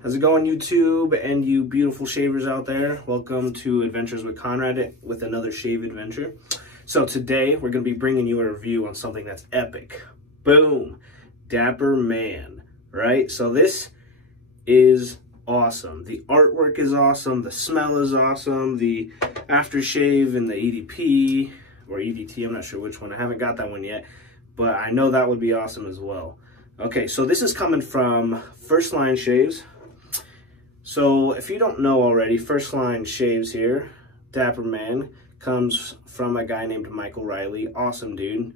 How's it going, YouTube and you beautiful shavers out there? Welcome to Adventures with Conrad with another shave adventure. So today we're going to be bringing you a review on something that's epic. Boom! Dapper Man, right? So this is awesome. The artwork is awesome. The smell is awesome. The aftershave and the EDP, or EDT, I'm not sure which one. I haven't got that one yet, but I know that would be awesome as well. Okay, so this is coming from First Line Shaves. So if you don't know already, First Line Shaves here, Dapper Man, comes from a guy named Michael Riley. Awesome dude.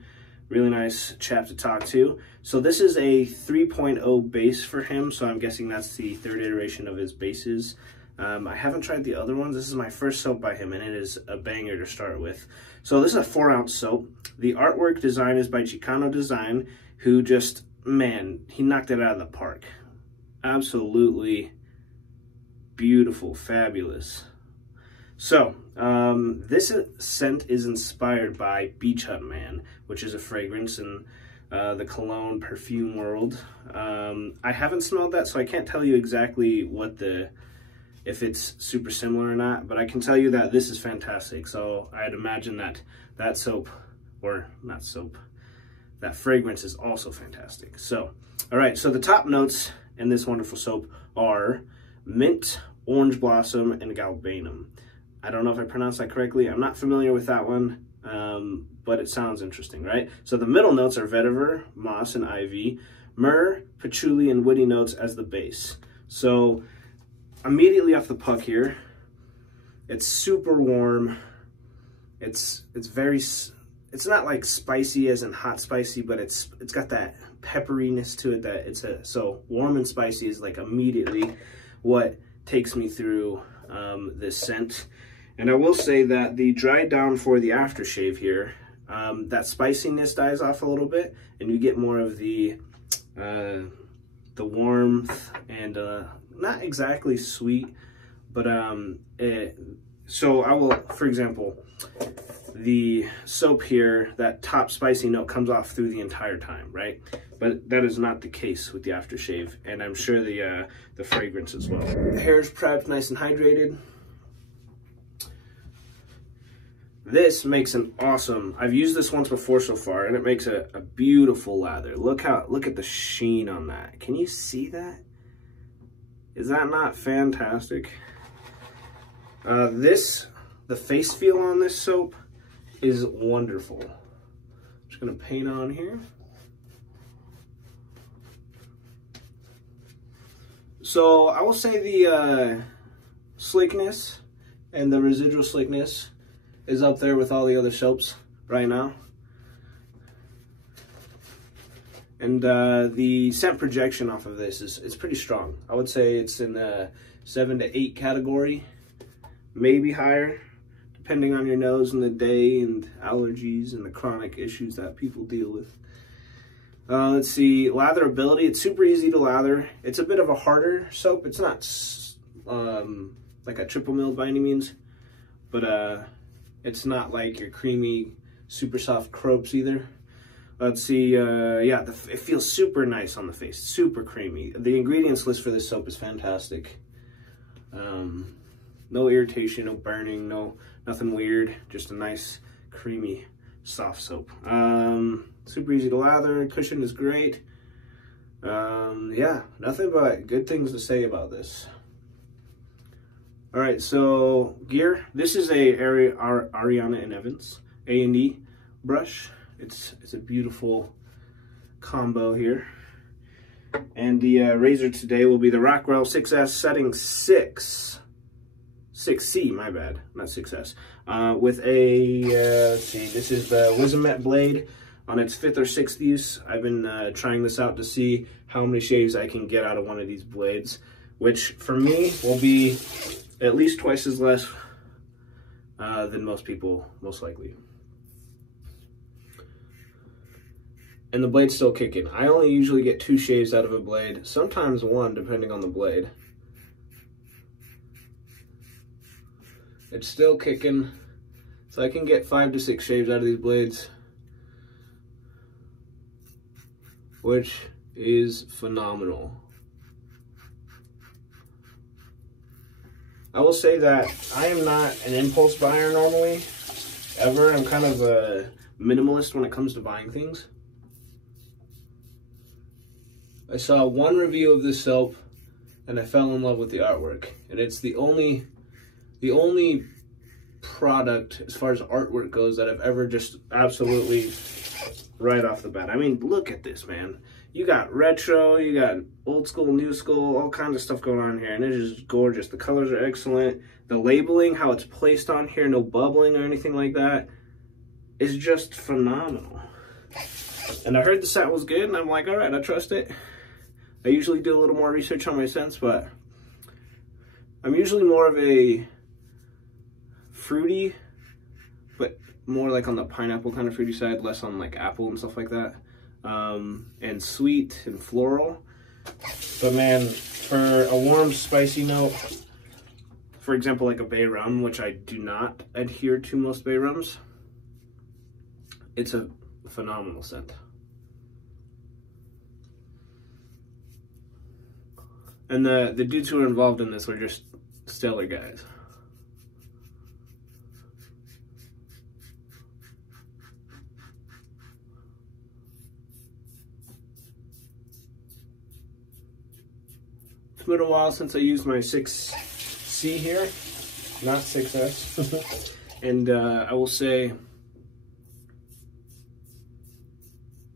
Really nice chap to talk to. So this is a 3.0 base for him, so I'm guessing that's the third iteration of his bases. I haven't tried the other ones. This is my first soap by him, and it is a banger to start with. So this is a 4-ounce soap. The artwork design is by Xicano Design, who just, man, he knocked it out of the park. Absolutely beautiful, fabulous. So, this scent is inspired by Beach Hut Man, which is a fragrance in the cologne perfume world. I haven't smelled that, so I can't tell you exactly what if it's super similar or not, but I can tell you that this is fantastic. So I'd imagine that soap, or not soap, that fragrance is also fantastic. So, all right, so the top notes in this wonderful soap are mint, orange blossom, and galbanum. I don't know if I pronounced that correctly. I'm not familiar with that one, but it sounds interesting, right? So the middle notes are vetiver, moss, and ivy, myrrh, patchouli, and woody notes as the base. So immediately off the puck here, it's super warm. It's not like spicy as in hot spicy, but it's got that pepperiness to it that so warm and spicy is like immediately what takes me through this scent. And I will say that the dry down for the aftershave here, that spiciness dies off a little bit, and you get more of the warmth and not exactly sweet, but so I will, for example, the soap here, that top spicy note comes off through the entire time, right? But that is not the case with the aftershave, and I'm sure the fragrance as well. The hair is prepped, nice and hydrated. This makes an awesome, I've used this once before so far, and it makes a beautiful lather. Look at the sheen on that. Can you see that? Is that not fantastic? The face feel on this soap is wonderful. I'm just gonna paint on here. So I will say the slickness and the residual slickness is up there with all the other soaps right now. And the scent projection off of this is pretty strong. I would say it's in the 7 to 8 category, maybe higher, depending on your nose and the day and allergies and the chronic issues that people deal with. Let's see, Lather Ability. It's super easy to lather. It's a bit of a harder soap. It's not like a triple milled by any means, but it's not like your creamy, super soft crops either. Let's see, yeah, it feels super nice on the face, super creamy. The ingredients list for this soap is fantastic. No irritation, no burning, nothing weird, just a nice, creamy, soft soap. Super easy to lather, cushion is great. Yeah, nothing but good things to say about this. All right, so gear. This is a Ariana and Evans A&E brush. It's a beautiful combo here. And the razor today will be the Rockwell 6S setting 6C, my bad, not 6S. With a, let's see, this is the Wizamet Blade on its 5th or 6th use. I've been trying this out to see how many shaves I can get out of one of these blades, which for me will be at least twice as less than most people, most likely. And the blade's still kicking. I only usually get 2 shaves out of a blade, sometimes 1 depending on the blade. It's still kicking, so I can get 5 to 6 shaves out of these blades, which is phenomenal. I will say that I am not an impulse buyer normally, ever. I'm kind of a minimalist when it comes to buying things. I saw one review of this soap and I fell in love with the artwork. And it's the only product as far as artwork goes that I've ever just absolutely right off the bat. I mean, look at this, man. You got retro, you got old school, new school, all kinds of stuff going on here, and it is gorgeous. The colors are excellent. The labeling, how it's placed on here, no bubbling or anything like that, is just phenomenal. And I heard the scent was good, and I'm like, all right, I trust it. I usually do a little more research on my scents, but I'm usually more of a fruity, but more like on the pineapple kind of fruity side, less on like apple and stuff like that. And sweet and floral. But man, for a warm, spicy note, for example, like a bay rum, which I do not adhere to most bay rums, it's a phenomenal scent. And the dudes who are involved in this are just stellar guys. It's been a while since I used my 6C here, not 6S. And I will say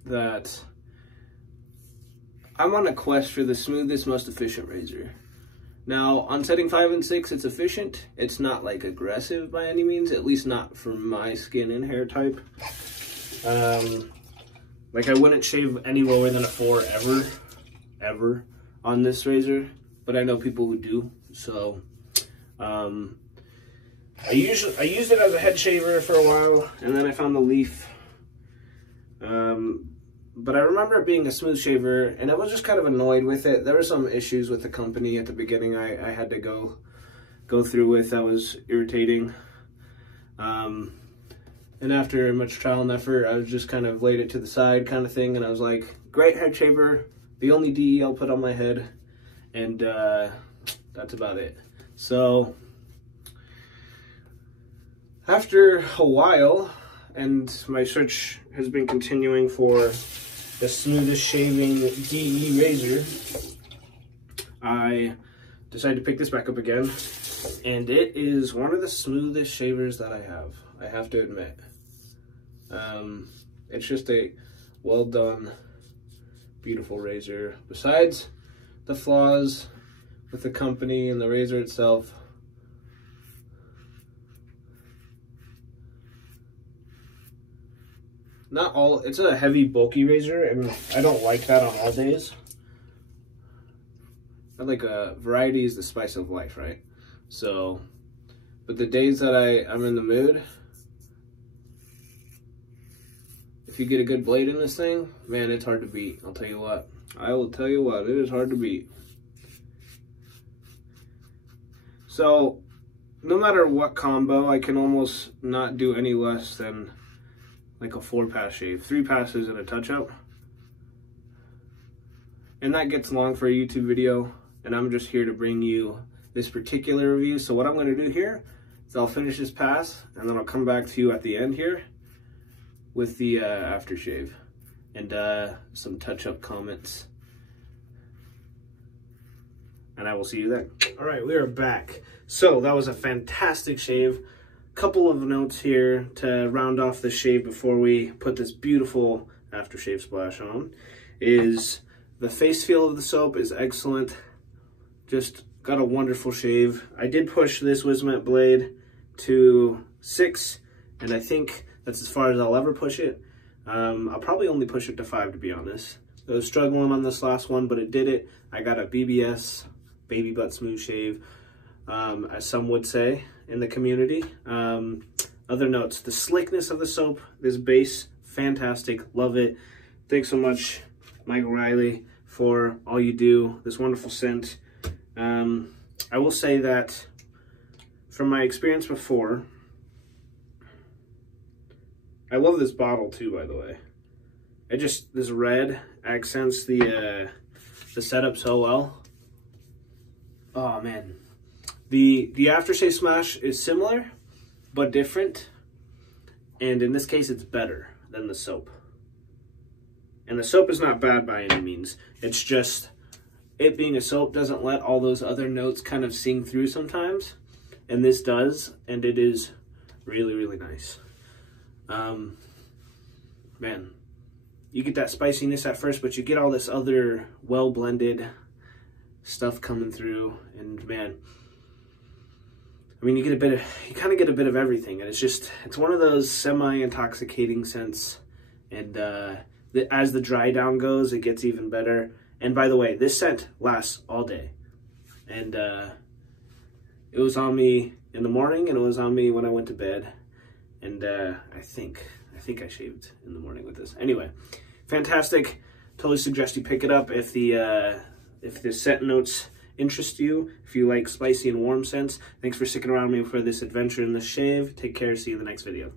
that I'm on a quest for the smoothest, most efficient razor. Now, on setting 5 and 6, it's efficient. It's not like aggressive by any means, at least not for my skin and hair type. Like I wouldn't shave any lower than a 4 ever on this razor, but I know people who do. So I used it as a head shaver for a while, and then I found the leaf. But I remember it being a smooth shaver, and I was just kind of annoyed with it. There were some issues with the company at the beginning I had to go through with that was irritating. And after much trial and effort, I was just kind of laid it to the side kind of thing, and I was like, great head shaver, the only DE I'll put on my head, and that's about it. So after a while, and my search has been continuing for the smoothest shaving DE razor, I decided to pick this back up again, and it is one of the smoothest shavers that I have to admit. It's just a well done, beautiful razor. Besides the flaws with the company and the razor itself, it's a heavy, bulky razor, and I don't like that on all days. I like variety is the spice of life, right? So, but the days that I'm in the mood, if you get a good blade in this thing, man, it's hard to beat. I'll tell you what. I will tell you what, it is hard to beat. So, no matter what combo, I can almost not do any less than like a 4-pass shave, 3 passes and a touch-up. And that gets long for a YouTube video, and I'm just here to bring you this particular review. So what I'm going to do here is I'll finish this pass, and then I'll come back to you at the end here with the aftershave and some touch-up comments. And I will see you then. All right, we are back. So that was a fantastic shave. Couple of notes here to round off the shave before we put this beautiful aftershave splash on is the face feel of the soap is excellent. Just got a wonderful shave. I did push this Wizamet Blade to 6, and I think that's as far as I'll ever push it. I'll probably only push it to 5, to be honest. I was struggling on this last one, but it did it. I got a BBS, baby butt smooth shave, as some would say in the community. Other notes, the slickness of the soap, this base, fantastic, love it. Thanks so much, Mike Riley, for all you do, this wonderful scent. I will say that from my experience before, I love this bottle too, by the way. This red accents the setup so well. Oh man, The aftershave smash is similar, but different. And in this case, it's better than the soap. And the soap is not bad by any means. It's just, it being a soap doesn't let all those other notes kind of sing through sometimes. And this does, and it is really, really nice. Man, you get that spiciness at first, but you get all this other well-blended stuff coming through. And man, I mean, you kind of get a bit of everything. And it's one of those semi-intoxicating scents. And as the dry down goes, it gets even better. And by the way, this scent lasts all day. And it was on me in the morning, and it was on me when I went to bed. And I think I shaved in the morning with this. Anyway, fantastic. Totally suggest you pick it up if the scent notes interest you, if you like spicy and warm scents. Thanks for sticking around with me for this adventure in the shave. Take care. See you in the next video.